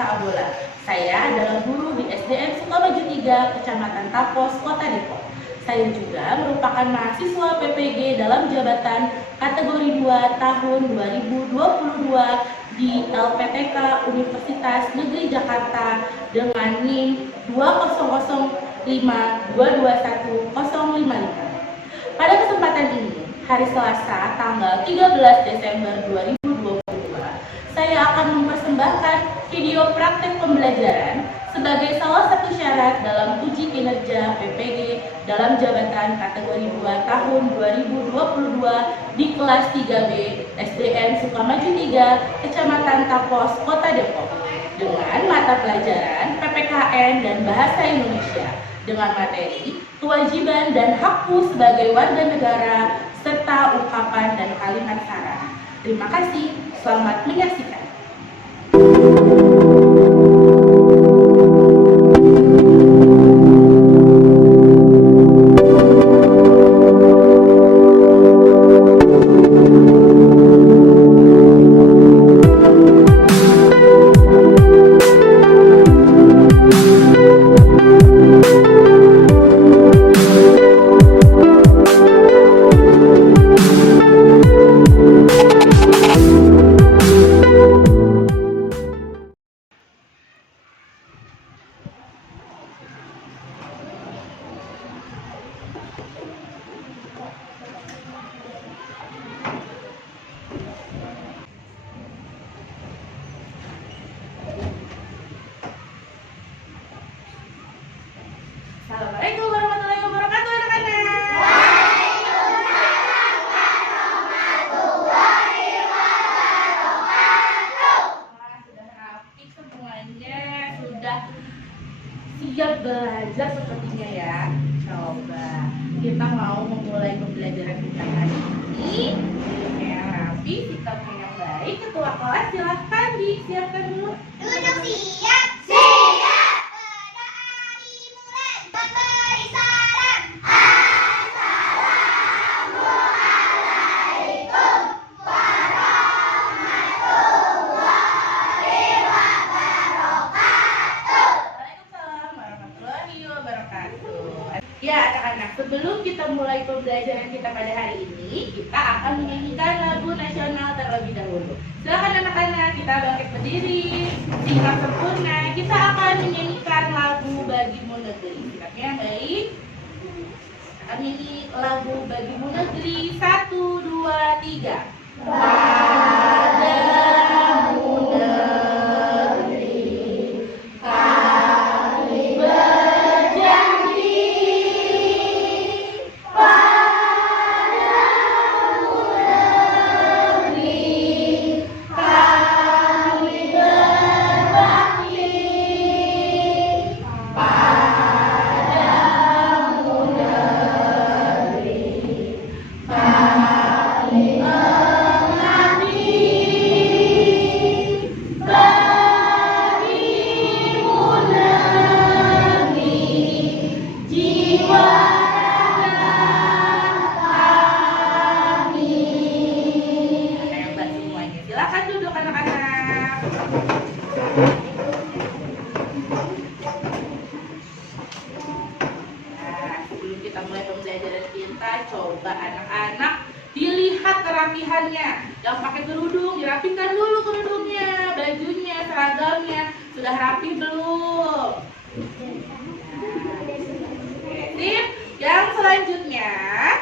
Abola. Saya adalah guru di SDN Sukamaju 3, Kecamatan Tapos, Kota Depok. Saya juga merupakan mahasiswa PPG dalam jabatan kategori 2 tahun 2022 di LPTK Universitas Negeri Jakarta dengan NIM 20052210055. Pada kesempatan ini, hari Selasa tanggal 13 Desember 2022, saya akan mempersembahkan video praktek pembelajaran sebagai salah satu syarat dalam uji kinerja PPG dalam jabatan kategori 2 tahun 2022 di kelas 3B SDN Sukamaju 3, Kecamatan Tapos, Kota Depok, dengan mata pelajaran PPKN dan Bahasa Indonesia dengan materi kewajiban dan hakku sebagai warga negara serta ungkapan dan kalimat syarat. Terima kasih, selamat menyaksikan. Assalamualaikum warahmatullahi wabarakatuh, anak-anak. Sudah rapi semuanya, sudah siap belajar sepertinya ya. Coba kita mau memulai pembelajaran kita hari ini. Duduknya yang rapi, sikapnya yang baik. Ketua kelas silahkan disiapkan dulu. Duduk siap. Ya anak-anak, sebelum kita mulai pembelajaran kita pada hari ini, kita akan menyanyikan lagu nasional terlebih dahulu. Silakan anak-anak, kita bangkit berdiri, sikap sempurna. Kita akan menyanyikan lagu Bagimu Negeri. Sikapnya yang baik. Akan nyanyi lagu Bagimu Negeri. 1, 2, 3. Padamu negeri, kami berjanji. Padamu negeri, kami berbakti. Padamu negeri, kami mengabdi. Bagimu negeri, jiwa kami. Hebat semuanya. Silakan duduk anak-anak. Nah, sebelum kita mulai pembelajaran kita, coba anak-anak dilihat kerapihannya. Yang pakai kerudung, dirapikan dulu kerudungnya, bajunya, seragamnya. Sudah rapi belum? Oke, sip. Yang selanjutnya,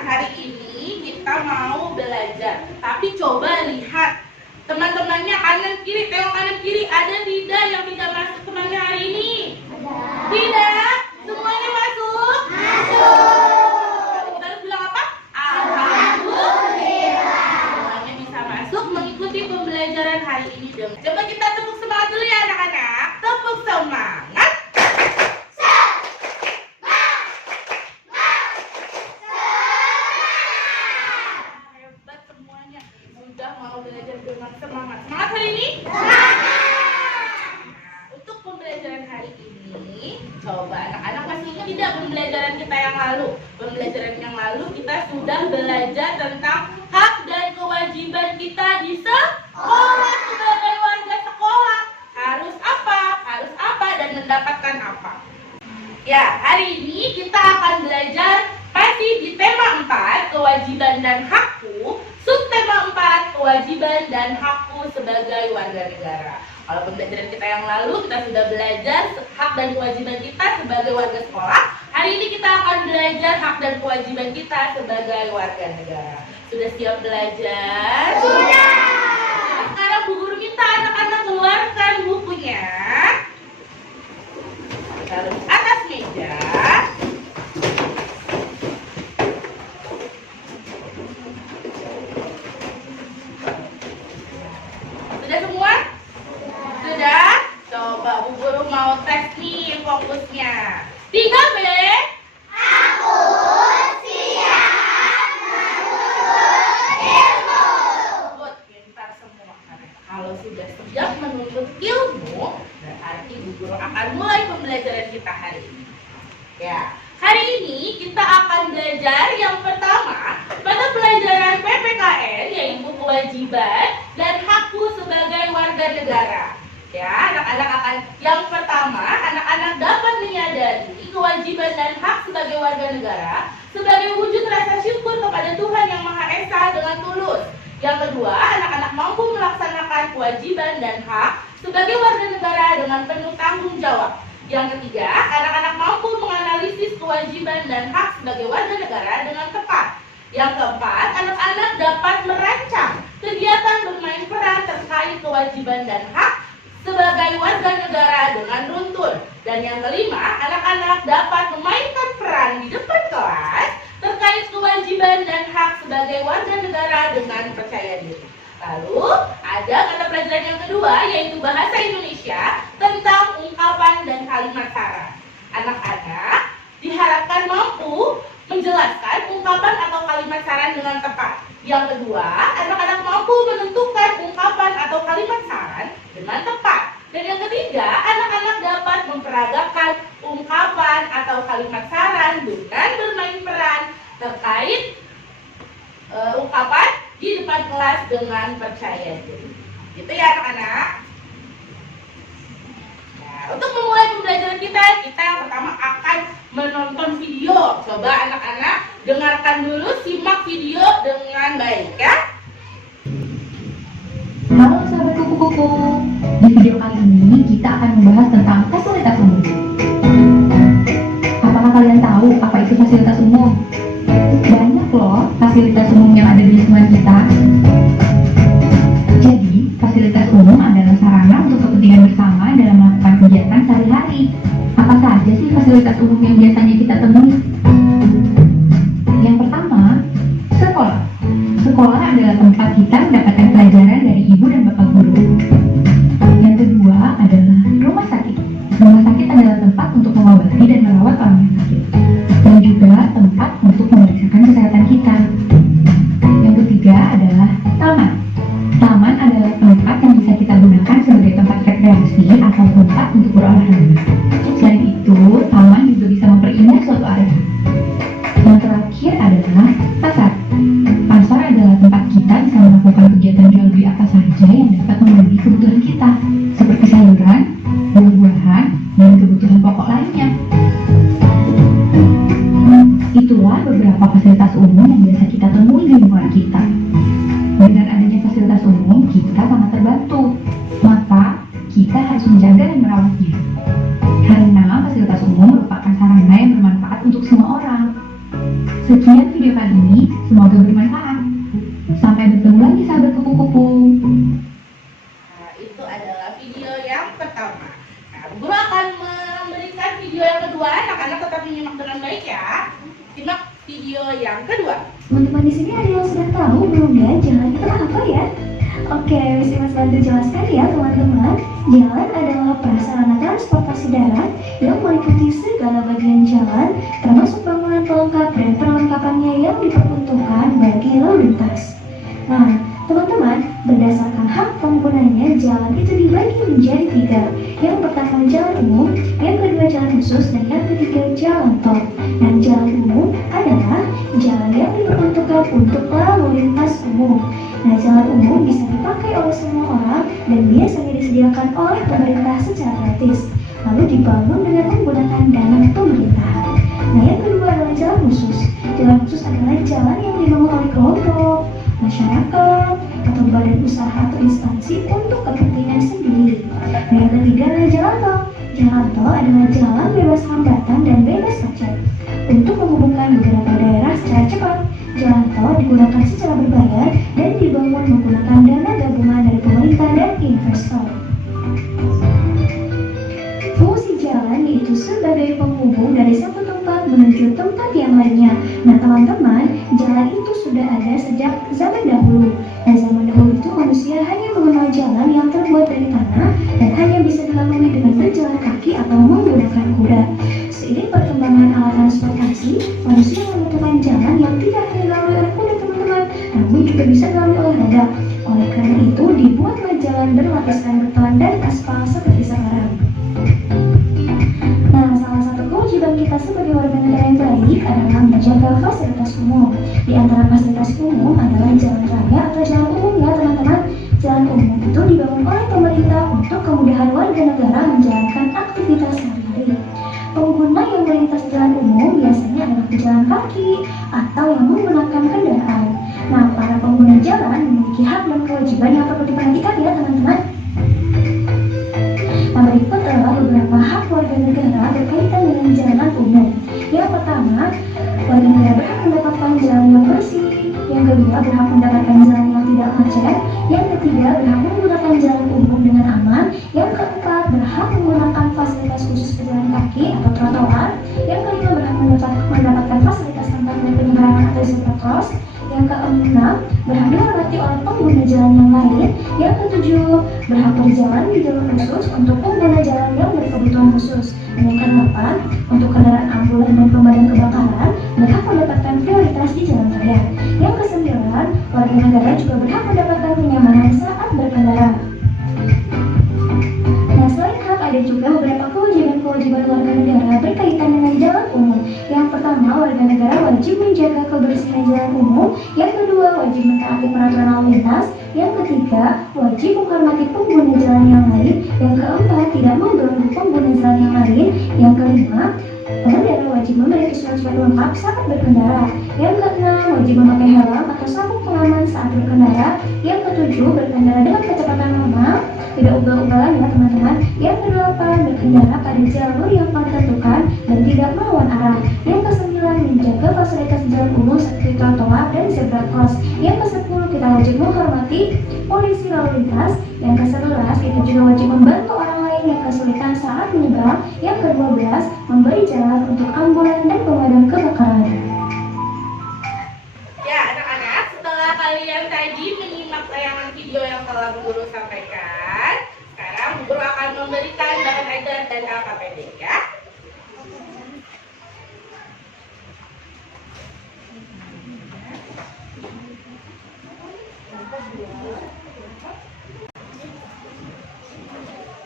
hari ini kita mau belajar. Tapi coba lihat teman-temannya kanan kiri, tengok kanan kiri, ada tidak yang tidak masuk temannya hari ini? Tidak? Semuanya masuk? Masuk. Kita harus bilang apa? Alhamdulillah. Semuanya bisa masuk mengikuti pembelajaran hari ini dong. Coba kita tepuk semangat dulu ya anak-anak. Tepuk semangat. Hebat semuanya. Sudah mau belajar dengan semangat. Semangat hari ini? Untuk pembelajaran hari ini, coba anak-anak masih ingat tidak pembelajaran kita yang lalu? Pembelajaran yang lalu kita sudah belajar tentang hak dan kewajiban kita di sekolah sebagai warga sekolah. Harus apa? Ya, hari ini kita akan belajar masih di tema 4, kewajiban dan hakku. Subtema 4, kewajiban dan hakku sebagai warga negara. Kalau pembelajaran kita yang lalu, kita sudah belajar hak dan kewajiban kita sebagai warga sekolah. Hari ini kita akan belajar hak dan kewajiban kita sebagai warga negara. Sudah siap belajar? Sudah! Sekarang Bu Guru minta anak-anak keluarkan bukunya. Taruh di atas meja. Sudah semua? Sudah? Coba Bu Guru mau tes nih fokusnya. 3B. Aku siap menuntut ilmu. Good, pintar semua. Kalau sudah siap menuntut ilmu, berarti Bu Guru akan mulai pembelajaran kita hari ini. Ya, hari ini kita akan belajar yang pertama pada pelajaran PPKN, yaitu kewajiban dan hakku sebagai warga negara. Ya, anak-anak akan yang pertama, anak-anak dapat menyadari kewajiban dan hak sebagai warga negara sebagai wujud rasa syukur kepada Tuhan Yang Maha Esa dengan tulus. Yang kedua, anak-anak mampu melaksanakan kewajiban dan hak sebagai warga negara dengan penuh tanggung jawab. Yang ketiga, anak-anak mampu menganalisis kewajiban dan hak sebagai warga negara dengan tepat. Yang keempat, anak-anak dapat merancang kegiatan bermain peran terkait kewajiban dan hak sebagai warga negara dengan runtun. Dan yang kelima, anak-anak dapat memainkan peran di depan kelas terkait kewajiban dan hak sebagai warga negara dengan percaya diri. Lalu, ada mata pelajaran yang kedua, yaitu Bahasa Indonesia tentang ungkapan dan kalimat saran. Anak-anak diharapkan mampu menjelaskan ungkapan atau kalimat saran dengan tepat. Yang kedua, anak-anak mampu menentukan ungkapan atau kalimat saran dengan tepat. Dan yang ketiga, anak-anak dapat memperagakan ungkapan atau kalimat saran dengan bermain peran terkait ungkapan di depan kelas dengan percaya diri. Gitu ya anak-anak. Nah, untuk memulai pembelajaran kita yang pertama akan menonton video. Coba anak-anak dengarkan dulu, simak video dengan baik ya. Halo sahabat kupu-kupu, di video kali ini kita akan membahas tentang fasilitas umum. Apakah kalian tahu apa itu fasilitas umum? Banyak loh fasilitas umum yang ada di lingkungan kita. Jadi, fasilitas umum adalah sarana untuk kepentingan bersama dalam melakukan kegiatan sehari-hari. Apa saja sih fasilitas umum yang biasanya kita temui? Yang pertama, sekolah. Sekolah adalah tempat kita mendapatkan pelajaran dari ibu dan bapak guru. Yang kedua adalah rumah sakit. Rumah sakit adalah tempat untuk mengobati dan merawat orang yang sakit, dan juga tempat untuk memeriksakan kesehatan kita. Yang ketiga adalah taman. Taman adalah tempat yang bisa kita gunakan sebagai tempat rekreasi atau tempat untuk berolahraga. Selain itu, taman juga bisa memperindah suatu area. Yang terakhir adalah pasar. Pasar adalah tempat kita bisa melakukan kegiatan jual beli apa saja yang dapat memenuhi kebutuhan kita, seperti sayuran, buah-buahan, dan kebutuhan pokok lainnya. Itulah beberapa fasilitas umum yang biasa kita temui di lingkungan kita. Dengan adanya fasilitas umum, kita sangat terbantu. Maka, kita harus menjaga dan merawatnya. Karena fasilitas umum merupakan sarana yang bermanfaat untuk semua orang. Sekian video kali ini, semoga bermanfaat. Sampai bertemu lagi sahabat kupu-kupu. Nah, itu adalah video yang pertama. Nah, Bu Guru akan memberikan video yang kedua. Anak-anak tetap menyimak dengan baik ya. Simak video yang kedua. Teman-teman di sini ada yang sudah tahu belum ya jalan itu apa ya? Oke, bisa Mas bantu jelaskan ya teman-teman. Jalan adalah prasarana transportasi darat yang meliputi segala bagian jalan, termasuk bangunan pelengkap dan perlengkapannya yang diperuntukkan bagi lalu lintas. Nah, teman-teman, berdasarkan hak penggunanya, jalan itu dibagi menjadi 3. Yang pertama jalan umum, yang kedua jalan khusus, dan yang ketiga jalan tol. Nah, jalan umum adalah jalan yang diperuntukkan untuk lalu lintas umum. Nah, jalan umum bisa dipakai oleh semua orang dan biasanya disediakan oleh pemerintah secara gratis. Lalu dibangun dengan menggunakan dana pemerintah. jalan yang dibangun oleh kelompok, masyarakat, atau badan usaha atau instansi untuk kepentingan sendiri. Dan yang ketiga adalah jalan tol. Jalan tol adalah jalan bebas hambatan dan bebas macet untuk menghubungkan beberapa daerah secara cepat. Jalan tol digunakan secara berbayar dan dibangun menggunakan dana gabungan dari pemerintah dan investor. Fungsi jalan yaitu sebagai penghubung dari satu tempat menuju tempat yang lainnya. Nah teman-teman, jalan itu sudah ada sejak zaman dahulu. Dan zaman dahulu itu manusia hanya mengenal jalan yang terbuat dari tanah dan hanya bisa dilalui dengan berjalan kaki atau menggunakan kuda. Seiring perkembangan alat transportasi, manusia membutuhkan jalan yang tidak hanya dilalui oleh kuda teman-teman, namun juga bisa dilalui oleh roda. Oleh karena itu, dibuatlah jalan berlapiskan beton dan aspal seperti sekarang. Nah, salah satu kewajiban kita sebagai warga negara yang baik adalah menjaga fasilitas umum. Di antara fasilitas umum adalah jalan raya atau jalan umum ya teman-teman. Jalan umum itu dibangun oleh pemerintah untuk kemudahan warga negara menjalankan aktivitas sehari-hari. Pengguna yang melintas jalan umum biasanya adalah pejalan kaki atau yang menggunakan kendaraan. Nah, para pengguna jalan memiliki hak dan kewajiban yang perlu diperhatikan ya teman-teman. Nah, berikut adalah beberapa hak warga negara berkaitan dengan jalan umum. Yang pertama, warga negara berhak mendapatkan jalan yang bersih. Yang kedua, berhak mendapatkan jalan yang tidak macet. Yang ketiga, berhak menggunakan jalan umum dengan aman. Yang keempat, berhak menggunakan fasilitas khusus pejalan kaki atau trotoar. Yang kelima, berhak mendapatkan fasilitas tempat dan penyeberangan atau zebra cross. Yang keenam, berhak dihormati oleh pengguna jalan yang lain. Yang ketujuh, berhak berjalan di jalur khusus untuk pengguna jalan yang berkebutuhan khusus. Dan yang kedelapan, untuk kendaraan ambulan dan pemadam kebakaran berhak mendapatkan prioritas di jalan raya. Yang kesembilan, warga negara juga berhak mendapatkan kenyamanan saat berkendara. Nah, selain hak ada juga beberapa kewajiban warga negara berkaitan dengan jalan umum. Yang pertama, warga negara wajib menjaga kebersihan jalan umum. Yang kedua, wajib mentaati peraturan lalu lintas. Yang ketiga, wajib menghormati pengguna jalan yang lain. Yang keempat, tidak mengganggu pengguna jalan yang lain. Yang kelima, pengendara wajib memiliki surat-surat lengkap saat berkendara. Yang keenam, wajib memakai helm atau sabuk pengaman saat berkendara. Yang ketujuh, berkendara dengan kecepatan normal, tidak ugal-ugalan ya teman-teman. Yang kedelapan, berkendara pada jalur yang telah ditentukan dan tidak melawan arah. Yang kesembilan, menjaga fasilitas jalan umum seperti trotoar dan zebra cross. Yang kesepuluh, kita wajib menghormati polisi lalu lintas. Yang ke-11, kita juga wajib membantu orang lain yang kesulitan saat menyeberang. Yang ke-12, memberi jalan untuk ambulan dan pemadam kebakaran. Ya, anak-anak, setelah kalian tadi menyimak tayangan video yang telah guru sampaikan, sekarang guru akan memberikan bahan ajar dan LKPD ya.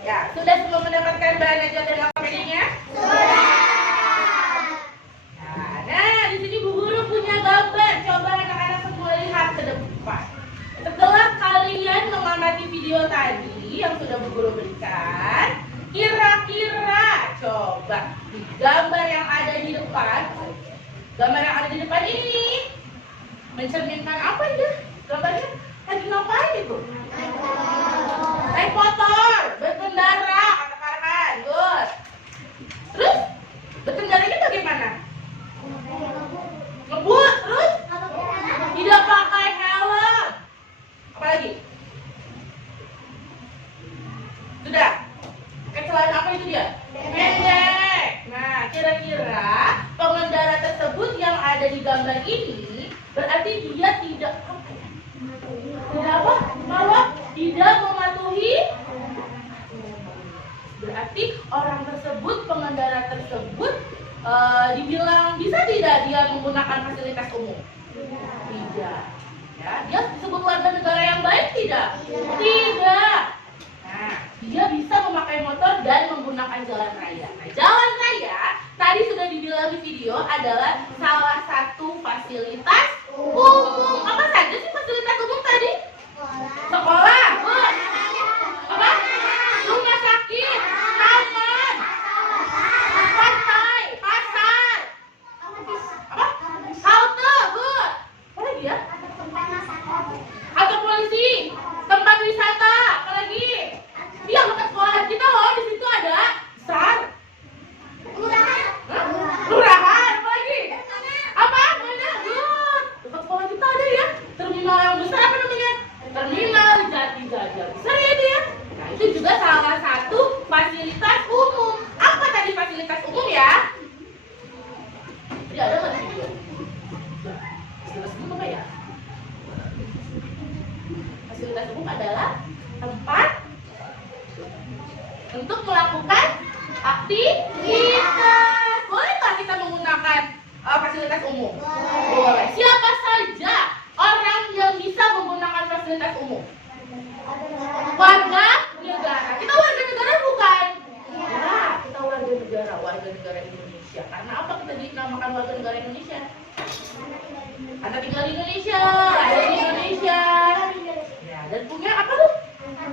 Ya, sudah semua mendapatkan bahan ajar dan LKPD-nya? Nah, di sini Bu Guru punya gambar. Coba anak-anak semua lihat ke depan. Setelah kalian mengamati video tadi yang sudah Bu Guru berikan, kira-kira coba di gambar yang ada di depan ini mencerminkan apa ya? Gambarnya lagi ngapain itu? Naik motor, berkendara, katakan, good. Terus berkendaranya bagaimana? Ngebut, terus tidak pakai helm. Apa lagi? Sudah. Pakai celana apa itu dia? Pendek. Nah, kira-kira pengendara tersebut yang ada di gambar ini berarti dia tidak apa ya? Tidak apa? Malah tidak mematuhi. Berarti orang tersebut, pengendara tersebut dibilang bisa tidak dia menggunakan fasilitas umum? Tidak. Ya, dia disebut warga negara yang baik tidak? Tidak. Nah, dia bisa memakai motor dan menggunakan jalan raya. Nah, jalan raya tadi sudah dibilang di video adalah salah satu fasilitas umum. Apa saja sih fasilitas umum tadi? Sekolah, apa? Rumah sakit, taman, pantai, pasar, apa? Halte, aktivitas. Boleh nggak kita menggunakan fasilitas umum? Boleh. Siapa saja orang yang bisa menggunakan fasilitas umum? Warga negara. Kita warga negara bukan? Ya, kita warga negara Indonesia. Karena apa kita dinamakan warga negara Indonesia? Anda tinggal di Indonesia, ada di Indonesia. Ya, dan punya apa tuh?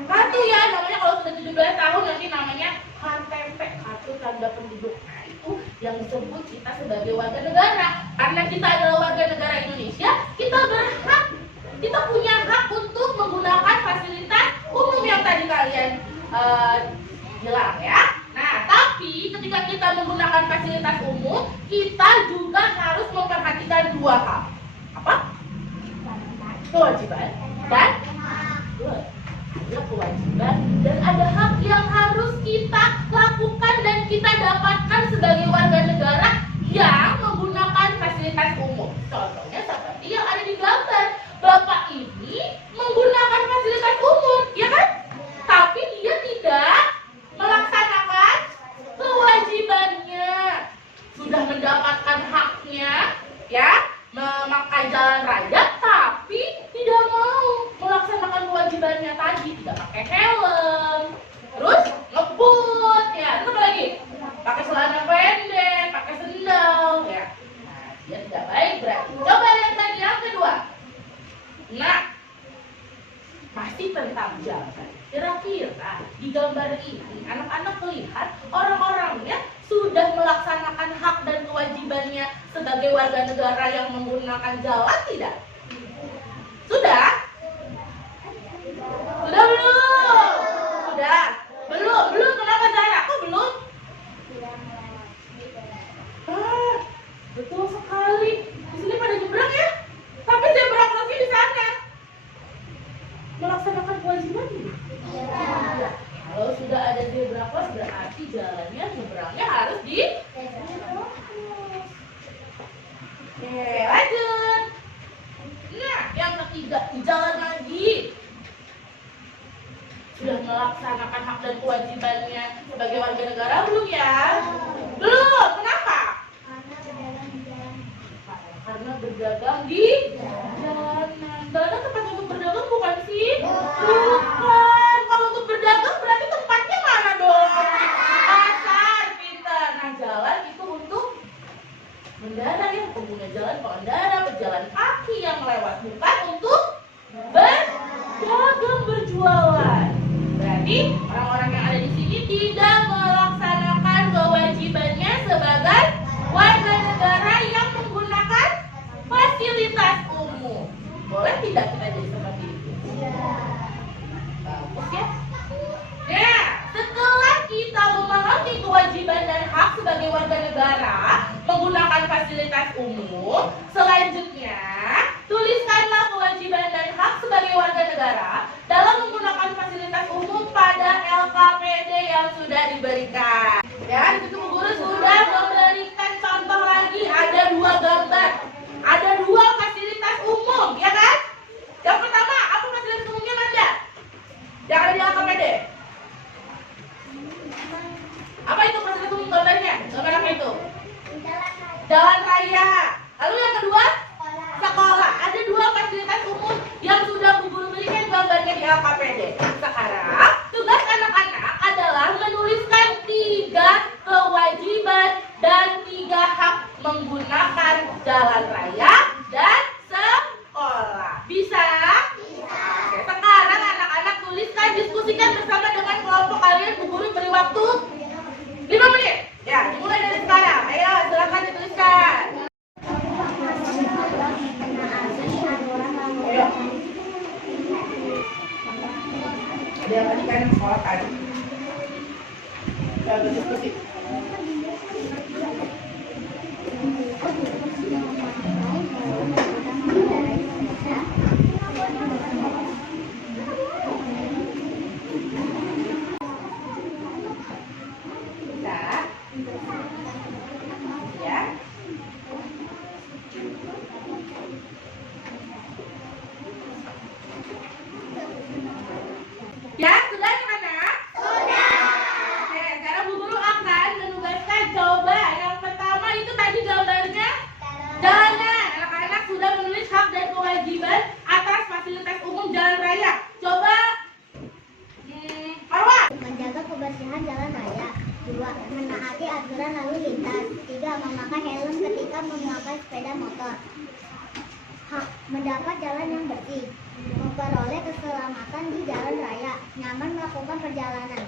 Kartu ya, namanya kalau sudah 17 tahun nanti namanya KTP, kartu tanda penduduk. Nah, itu yang disebut kita sebagai warga negara. Karena kita adalah warga negara Indonesia, kita berhak, kita punya hak untuk menggunakan fasilitas umum yang tadi kalian bilang ya. Nah, tapi ketika kita menggunakan fasilitas umum, kita juga harus memperhatikan dua hal. Apa? Kewajiban dan ada kewajiban dan ada hak yang harus kita lakukan dan kita dapatkan sebagai warga negara yang menggunakan fasilitas umum. Contohnya seperti yang ada di gambar. Bapak ini menggunakan fasilitas umum, ya kan? Tapi dia tidak melaksanakan kewajibannya. Sudah mendapatkan haknya, ya, memakai jalan raya, tapi tidak mau melaksanakan kewajibannya tadi, tidak pakai helm, terus ngebut, ya, terus apa lagi? Pakai celana pendek, pakai sendal, ya. Nah, dia tidak baik berarti. Coba lihat lagi yang kedua. Nah, masih tentang jalan. Kira-kira di gambar ini anak-anak melihat orang-orangnya sudah melaksanakan hak dan kewajibannya sebagai warga negara yang menggunakan jalan tidak? Sudah? Sudah belum? Sudah? Belum? Belum? Kenapa Zara? Kok belum? Betul sekali. Di sini pada nyebrang ya? Tapi zebra crossnya di sana. Melaksanakan kewajiban tidak? Ya. Kalau sudah ada zebra cross berarti jalannya nyebrangnya harus di Oke, lanjut. Nah, yang ketiga, jalan lagi. Sudah melaksanakan hak dan kewajibannya sebagai warga negara belum ya? Belum. Kenapa? Karena berdagang di jalanan. Jalanan tempat untuk berdagang bukan sih? Bukan. Kalau untuk berdagang berarti tempatnya mana dong? Pasar, pintar. Nah, jalan itu untuk mendarat ya, pengguna jalan, pengendara, pejalan kaki yang lewat, bukan untuk berdagang, berjualan. Berarti orang-orang yang ada di sini tidak melaksanakan kewajibannya sebagai warga negara yang menggunakan fasilitas umum. Boleh tidak kita jadi seperti itu? Bagus ya. Nah, setelah kita memahami kewajiban dan hak sebagai warga negara menggunakan fasilitas umum, selanjutnya tuliskanlah kewajiban dan hak sebagai warga negara dalam menggunakan fasilitas umum pada LKPD yang sudah diberikan. Ya, di situ guru sudah memberikan contoh lagi, ada dua gambar, ada dua fasilitas umum, ya kan? Yang pertama, apa fasilitas umumnya Manda? Yang ada di LKPD? Apa itu fasilitas umum gambarnya? Gambar apa itu? Jalan raya. Lalu yang kedua? Sekolah. Ada dua fasilitas umum yang sudah Bu Guru berikan gambarnya di LKPD. Sekarang, tugas anak-anak adalah menuliskan 3 kewajiban dan 3 hak menggunakan jalan raya dan sekolah. Bisa? Oke, sekarang anak-anak tuliskan, diskusikan bersama dengan kelompok kalian. Bu Guru beri waktu 5 menit. Ya, dimulai dari sekarang. Ayo, silakan dituliskan. Ayo. Ada yang tadi kan sekolah tadi. Ya, berdiskusi. Ya, sudah anak-anak? Sudah. Oke, sekarang Bu Guru akan 2. Menaati aturan lalu lintas. 3. Memakai helm ketika memakai sepeda motor. Mendapat jalan yang bersih. Memperoleh keselamatan di jalan raya. Nyaman melakukan perjalanan.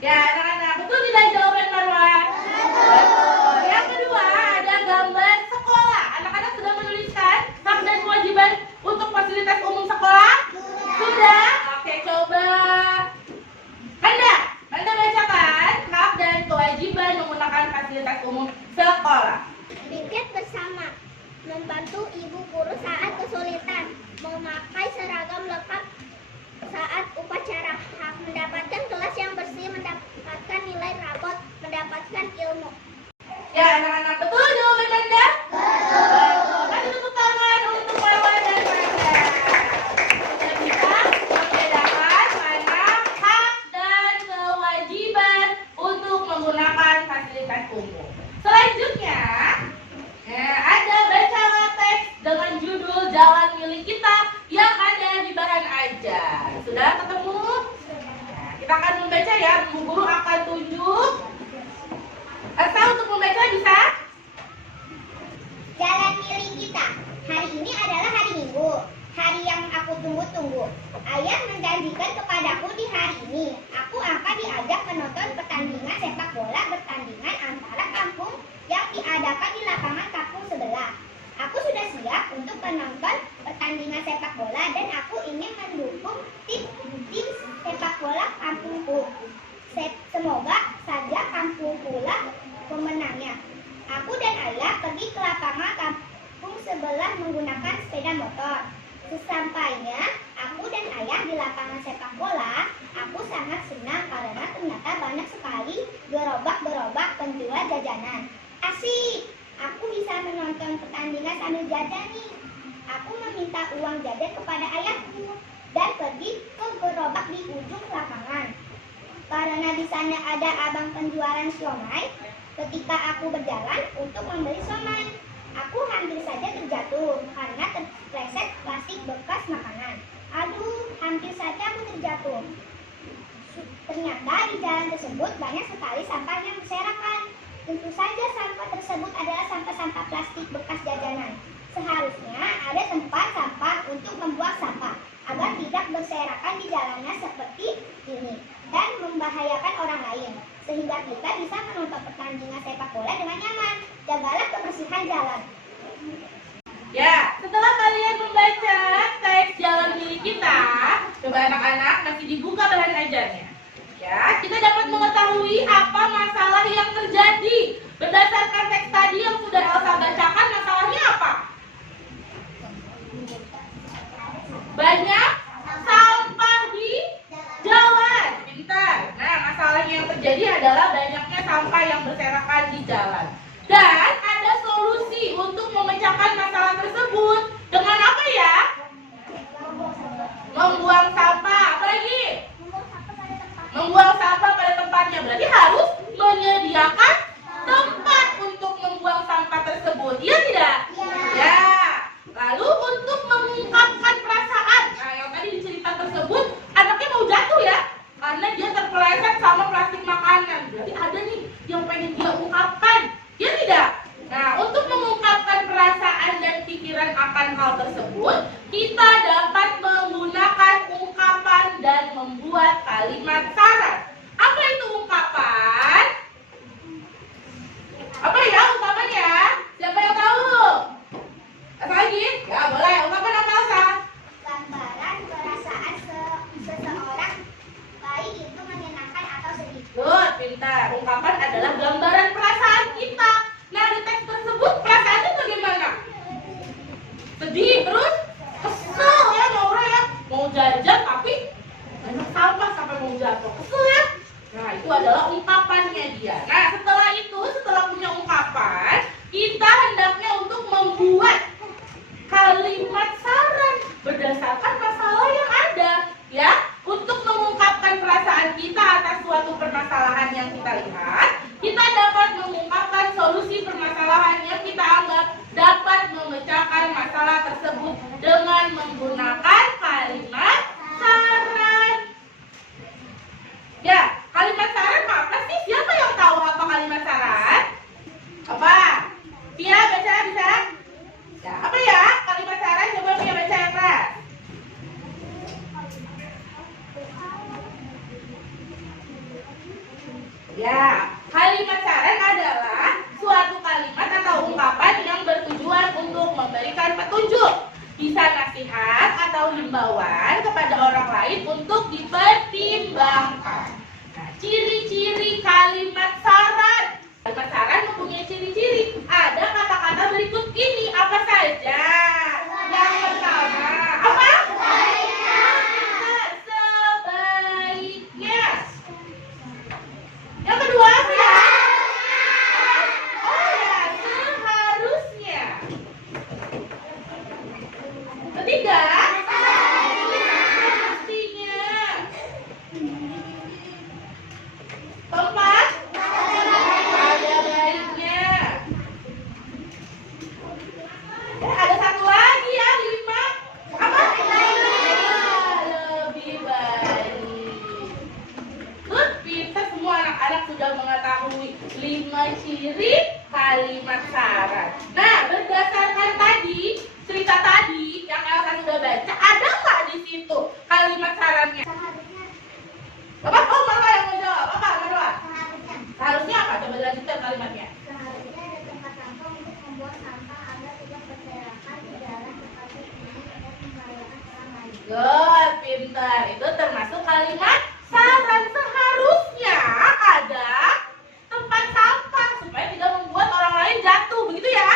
Ya, anak-anak, betul tidak jawaban Marwah? Betul. Yang kedua, ada gambar sekolah. Anak-anak sudah menuliskan hak dan kewajiban untuk fasilitas umum sekolah? Sudah? Oke, coba. Manda bacakan hak dan kewajiban menggunakan fasilitas umum sekolah. Piket bersama. Membantu ibu guru saat kesulitan. Memakai seragam lengkap saat upacara. Hak mendapatkan kelas yang bersih, mendapatkan nilai rapot, mendapatkan ilmu. Ya, anak-anak, betul jawaban Manda? Betul. Kasih tepuk tangan untuk Marwah dan Manda. Sudah bisa membedakan mana hak dan kewajiban untuk menggunakan fasilitas umum. Selanjutnya, ada bacalah teks dengan judul Jalan Milik Kita yang ada di bahan ajar. Sudah ketemu? Nah, kita akan membaca ya. Guru akan tunjuk. Asal untuk membaca bisa? Jalan milik kita. Hari ini adalah hari Minggu. Hari yang aku tunggu-tunggu. Ayah menjanjikan kepadaku di hari ini. Aku akan diajak menonton pertandingan sepak bola bertandingan antara kampung yang diadakan di lapangan kampung sebelah. Aku sudah siap untuk menonton pertandingan sepak bola dan aku ingin mendukung tim sepak bola kampungku. Semoga saja kampung pula pemenangnya. Aku dan ayah pergi ke lapangan kampung sebelah menggunakan sepeda motor. Sesampainya aku dan ayah di lapangan sepak bola, aku sangat senang karena ternyata banyak sekali gerobak-gerobak penjual jajanan. Asik! Aku bisa menonton pertandingan sambil jajan nih. Aku meminta uang jajan kepada ayahku dan pergi ke gerobak di ujung lapangan. Karena di sana ada abang penjualan siomay, ketika aku berjalan untuk membeli siomay, aku hampir saja terjatuh karena terpleset plastik bekas makanan. Aduh, hampir saja aku terjatuh. Ternyata di jalan tersebut banyak sekali sampah yang berserakan. Tentu saja sampah tersebut adalah sampah-sampah plastik bekas jajanan. Seharusnya ada tempat sampah untuk membuang sampah agar tidak berserakan di jalannya seperti ini dan membahayakan orang lain, sehingga kita bisa menonton pertandingan sepak bola dengan nyaman. Jagalah kebersihan jalan. Ya, setelah kalian membaca teks Jalan Milik Kita, coba anak-anak masih dibuka bahan ajarnya. Ya, kita dapat mengetahui apa masalah yang terjadi. Berdasarkan teks tadi yang sudah Elsa bacakan, masalahnya apa? Banyak sampah di jalan. Pintar. Nah, masalahnya yang terjadi adalah banyaknya sampah yang berserakan di jalan. Dan ada solusi untuk memecahkan masalah tersebut. Dengan apa ya? Membuang sampah. Apa lagi? Membuang sampah pada tempatnya. Berarti harus menyediakan tempat untuk membuang sampah tersebut. Iya tidak? Ya. Lalu untuk mengungkapkan perasaan. Nah, yang tadi di cerita tersebut anaknya mau jatuh ya, karena dia terpeleset sama plastik makanan. Berarti ada nih yang pengen dia ungkapkan. Ya tidak? Nah, untuk mengungkapkan perasaan dan pikiran akan hal tersebut, kita dapat menggunakan ungkapan dan membuat kalimat syarat. Apa itu ungkapan? Apa ya ungkapannya? Siapa yang tahu? Apa lagi? Ya boleh. Ungkapan apa, Elsa? Gambaran perasaan seseorang, baik itu menyenangkan atau sedih. Good, pintar. Ungkapan adalah gambaran perasaan kita. Nah, di teks tersebut perasaannya bagaimana? Sedih, terus kesel ya Naura ya. Mau jajan tapi banyak sampah sampai mau jatuh. Kesel ya. Nah, itu adalah ungkapannya dia. Nah, setelah itu, setelah punya ungkapan, kita hendaknya untuk membuat kalimat saran berdasarkan masalah yang ada, ya, untuk mengungkapkan perasaan kita atas suatu permasalahan yang kita lihat. Kita dapat mengungkapkan solusi permasalahan yang kita anggap dapat memecahkan masalah tersebut dengan menggunakan kalimat saran. Ya, kalimat saran apa sih? Ya, Ya, kalimat saran adalah suatu kalimat atau ungkapan yang bertujuan untuk memberikan petunjuk, bisa nasihat atau himbauan kepada orang lain untuk dipertimbangkan. Nah, ciri-ciri kalimat saran. Kalimat saran mempunyai ciri-ciri. Ada kata-kata berikut ini, apa saja? Yang pertama, apa? Sebaiknya. Yang kedua, ya. Oh ya, seharusnya. Ketiga, semestinya. Keempat, ada baiknya. Ada satu lagi ya, 5. Apa? Lebih baik. Good, pintar semua anak-anak sudah mengetahui 5 ciri kalimat saran. Nah, berdasarkan tadi, cerita tadi yang Elsa sudah baca, ada nggak di situ kalimat sarannya? Apa? Oh, Marwa yang mau jawab. Apa, Marwa? Seharusnya apa? Coba lanjutkan kalimatnya. Seharusnya ada tempat sampah untuk membuang sampah agar tidak berserakan di jalan seperti ini dan membahayakan orang lain. Good, pintar. Itu termasuk kalimat saran. Seharusnya ada tempat sampah supaya tidak membuat orang lain jatuh, begitu ya?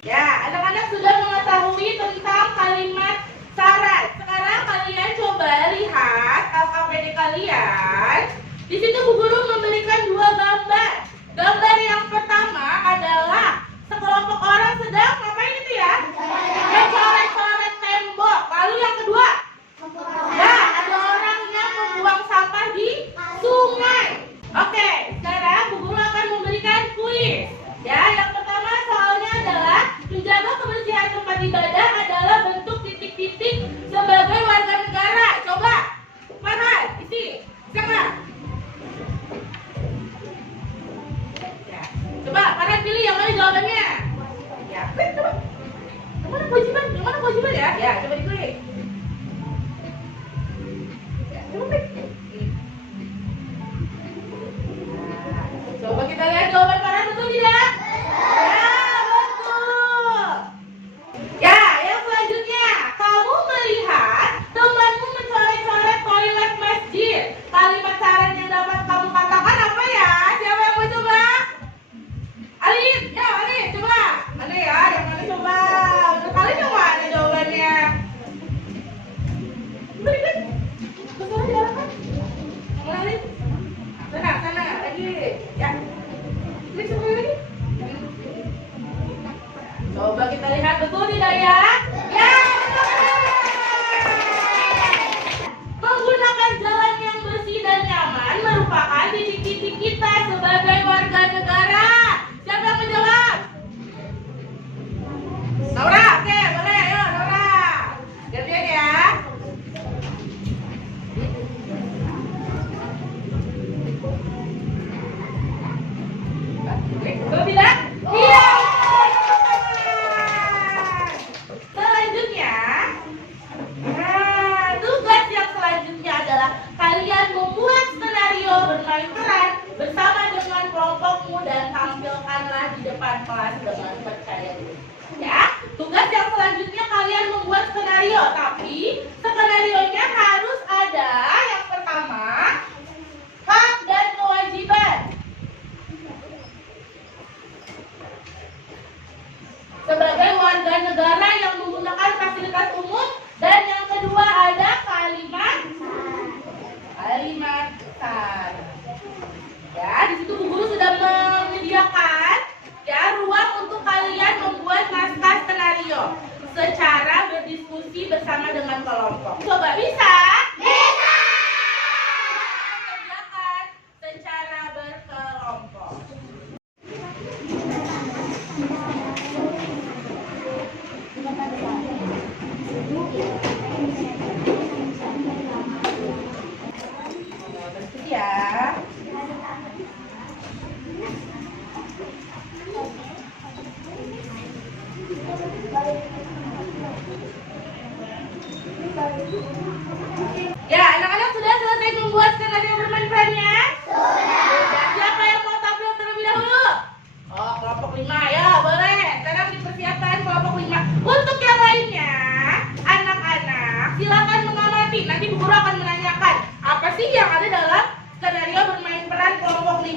Ya, anak-anak sudah mengetahui tentang kalimat saran. Sekarang kalian coba lihat LKPD kalian. Di situ Bu Guru memberikan 2 gambar. Gambar yang pertama adalah sekelompok orang sedang ngapain itu ya? Mencoret-coret tembok. Lalu yang kedua, ya, ada orang yang membuang sampah di sungai. Oke, sekarang Bu Guru akan memberikan kuis. Ya, yang pertama soalnya adalah menjaga kebersihan tempat ibadah adalah bentuk titik-titik sebagai warga negara. Coba, Farhan, isi, jangan. Ya, coba Farhan pilih yang mana jawabannya. Ya, coba. Yang mana kewajiban? Yang mana kewajiban ya? Ya, coba ditulis. Ya, coba pilih. Nah, coba kita lihat jawaban Farhan betul tidak? Ya, betul. Ya, yang selanjutnya, kamu melihat temanmu mencoret-coret toilet masjid. Kalimat saran yang dapat kamu katakan apa ya? Siapa yang mau coba? Alif, ya Alif, coba. Mana ya? Yang mana coba? Menurut kalian yang mana jawabannya? Berikan. Betul ya kan? Yang mana Alif? Sana lagi. Ya. Klik sekali lagi. Coba kita lihat betul tidak ya? Ya, betul. Menggunakan jalan yang bersih dan nyaman merupakan titik-titik kita sebagai warga negara. Siapa yang menjawab? Laura, oke, boleh, ayo Laura. Gantian ya. Betul tidak? Iya. Selanjutnya, tugas yang selanjutnya adalah kalian membuat skenario bermain peran bersama dengan kelompokmu dan tampilkanlah di depan kelas dengan percaya diri. Ya, tugas yang selanjutnya kalian membuat skenario, tapi skenarionya harus ada yang pertama hak dan kewajiban. Sebagai warga negara yang menggunakan fasilitas umum, dan yang kedua ada kalimat saran. Ya, di situ Bu Guru sudah menyediakan ya ruang untuk kalian membuat naskah skenario secara berdiskusi bersama dengan kelompok. Coba bisa? Bisa.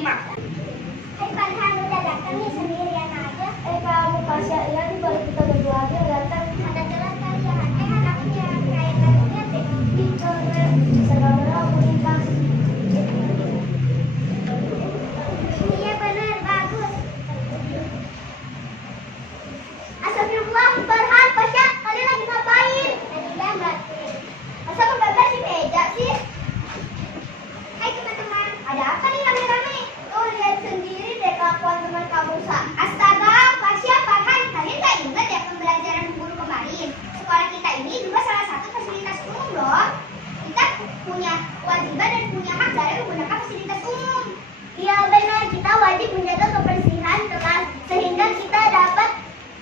Hai Farhan, udah datang nih sendirian aja. Kamu Pasya, iya nih baru kita berdua aja datang. Ada telat kali ya, anaknya kayak lihat deh. Ih, keren. Bisa gambar aku nih, Kak. Iya benar, bagus. Astagfirullah, Farhan, Pasya, kalian lagi ngapain? Lagi gambar. Masa menggambar di meja sih? Hai teman-teman, ada apa nih rame-rame? Tuh lihat sendiri deh kelakuan teman kamu Astaga, Pasya, Farhan, kalian gak ingat ya pembelajaran guru kemarin? Sekolah kita ini juga salah satu fasilitas umum loh. Kita punya kewajiban dan punya hak dalam menggunakan fasilitas umum. Iya benar, kita wajib menjaga kebersihan kelas sehingga kita dapat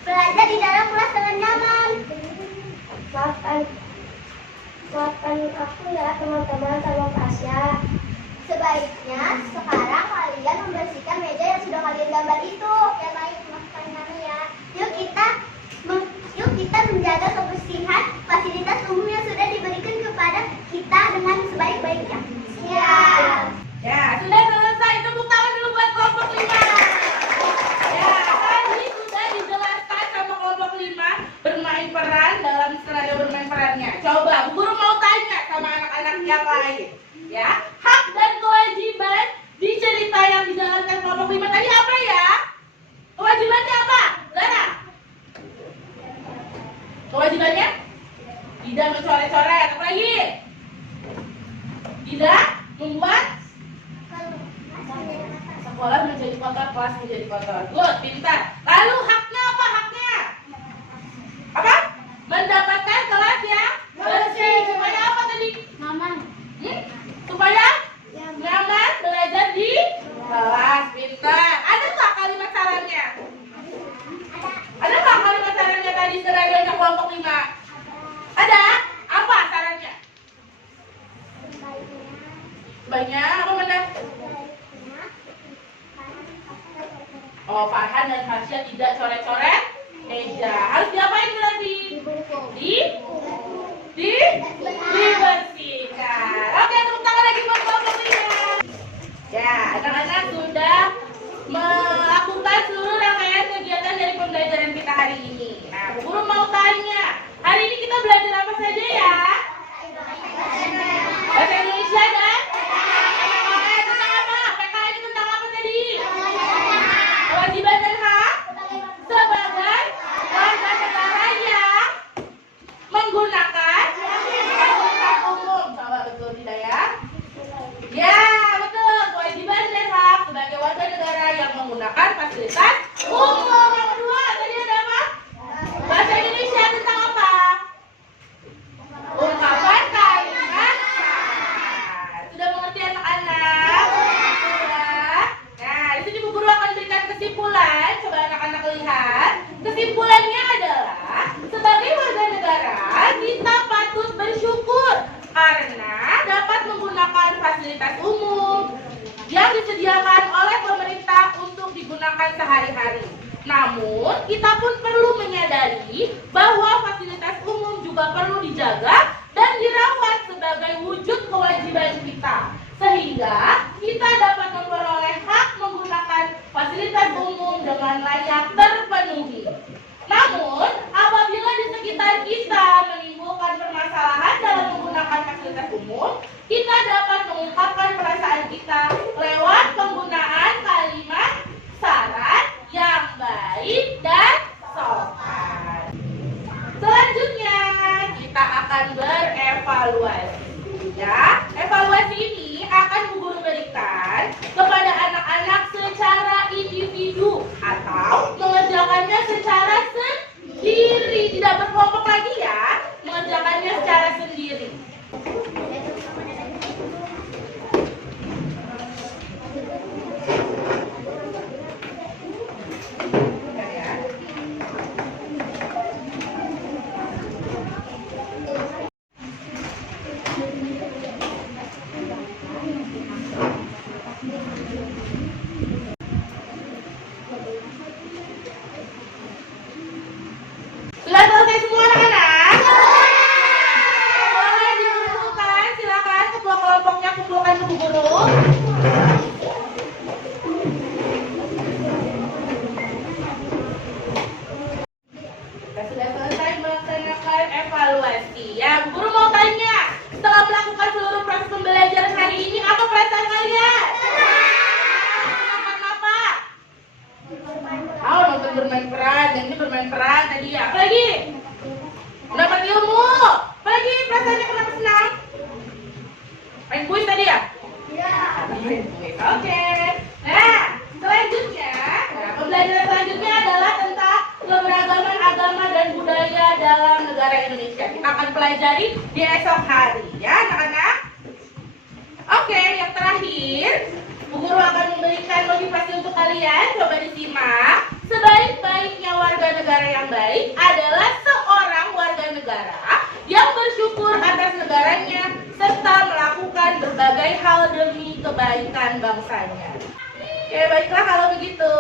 belajar di dalam kelas dengan nyaman. Maafkan aku ya teman-teman sama Pasya. Sebaiknya sekarang kalian membersihkan meja yang sudah kalian gambar itu. Ya baik, maafkan kami ya. Yuk kita menjaga kebersihan fasilitas umum yang sudah diberikan kepada kita dengan sebaik-baiknya. Siap. Ya, sudah selesai. Tepuk tangan dulu buat kelompok 5. Ya, tadi sudah dijelaskan sama kelompok 5 bermain peran dalam skenario bermain perannya. Coba, Bu Guru mau tanya sama anak-anak yang lain. Ya, hak dan kewajiban di cerita yang dijalankan kelompok 5 tadi apa ya? Kewajibannya apa? Zara? Kewajibannya? Tidak mencoret-coret. Apa lagi? Tidak membuat sekolah menjadi kotor, kelas menjadi kotor. Good, pintar. Lalu haknya apa? Haknya apa? Mendapatkan kelas yang bersih. Supaya apa tadi? Mama. Supaya nyaman belajar di kelas. Pintar. Ada nggak kalimat sarannya? Ada nggak kalimat sarannya tadi skenario kelompok 5? Ada? Apa sarannya? Banyak apa benar? Oh, Farhan dan Fasya tidak coret-coret meja. Harus diapain berarti? Dibersihkan. Oke, tepuk tangan lagi buat kelompok 5. Ya, anak-anak sudah melakukan seluruh rangkaian kegiatan dari pembelajaran kita hari ini. Nah, Bu Guru mau tanya, hari ini kita belajar apa saja ya? Bahasa Indonesia dan PKN tentang apa? PKN tentang apa tadi? Kewajiban dan hak sebagai warga negara yang menggunakan fasilitas umum. Coba betul tidak ya? Ya, betul. Kewajiban dan hak sebagai warga negara yang menggunakan fasilitas umum. Yang kedua, tadi ada apa? Bahasa Indonesia tentang apa? Ungkapan kalimat syarat. Sudah mengerti anak-anak? Sudah. Nah, di sini Bu Guru akan berikan kesimpulan. Coba anak-anak lihat. Kesimpulannya adalah sebagai warga negara kita patut bersyukur karena dapat menggunakan fasilitas umum yang disediakan oleh pemerintah untuk digunakan sehari-hari. Namun, kita pun perlu menyadari bahwa fasilitas umum juga perlu dijaga dan dirawat sebagai wujud kewajiban kita, sehingga kita dapat memperoleh hak menggunakan fasilitas umum dengan layak terpenuhi. Namun, apabila di sekitar kita menimbulkan permasalahan dalam menggunakan fasilitas umum, kita dapat mengungkapkan perasaan kita lewat penggunaan kalimat syarat yang baik dan sopan. Selanjutnya, kita akan berevaluasi. Ya, evaluasi ini akan Bu Guru berikan kepada anak-anak secara individu atau mengerjakannya secara sendiri, tidak berkelompok lagi ya, mengerjakannya secara sendiri. Sudah selesai semua anak-anak? Boleh bermain peran, dan ini bermain peran tadi ya. Apa lagi? Mendapat ilmu. Apa lagi perasaannya kenapa senang? Main kuis tadi ya? Iya. Main kuis. Oke. Nah, selanjutnya, pembelajaran selanjutnya adalah tentang keberagaman agama dan budaya dalam negara Indonesia. Kita akan pelajari di esok hari, ya anak-anak. Oke, yang terakhir, Bu Guru akan memberikan motivasi untuk kalian. Coba disimak. Sebaik-baiknya warga negara yang baik adalah seorang warga negara yang bersyukur atas negaranya serta melakukan berbagai hal demi kebaikan bangsanya. Oke, baiklah kalau begitu.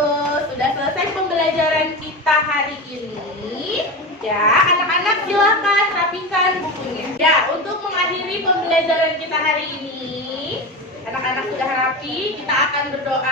Sudah selesai pembelajaran kita hari ini. Ya, anak-anak silakan rapikan bukunya. Ya, untuk mengakhiri pembelajaran kita hari ini, anak-anak sudah rapi, kita akan berdoa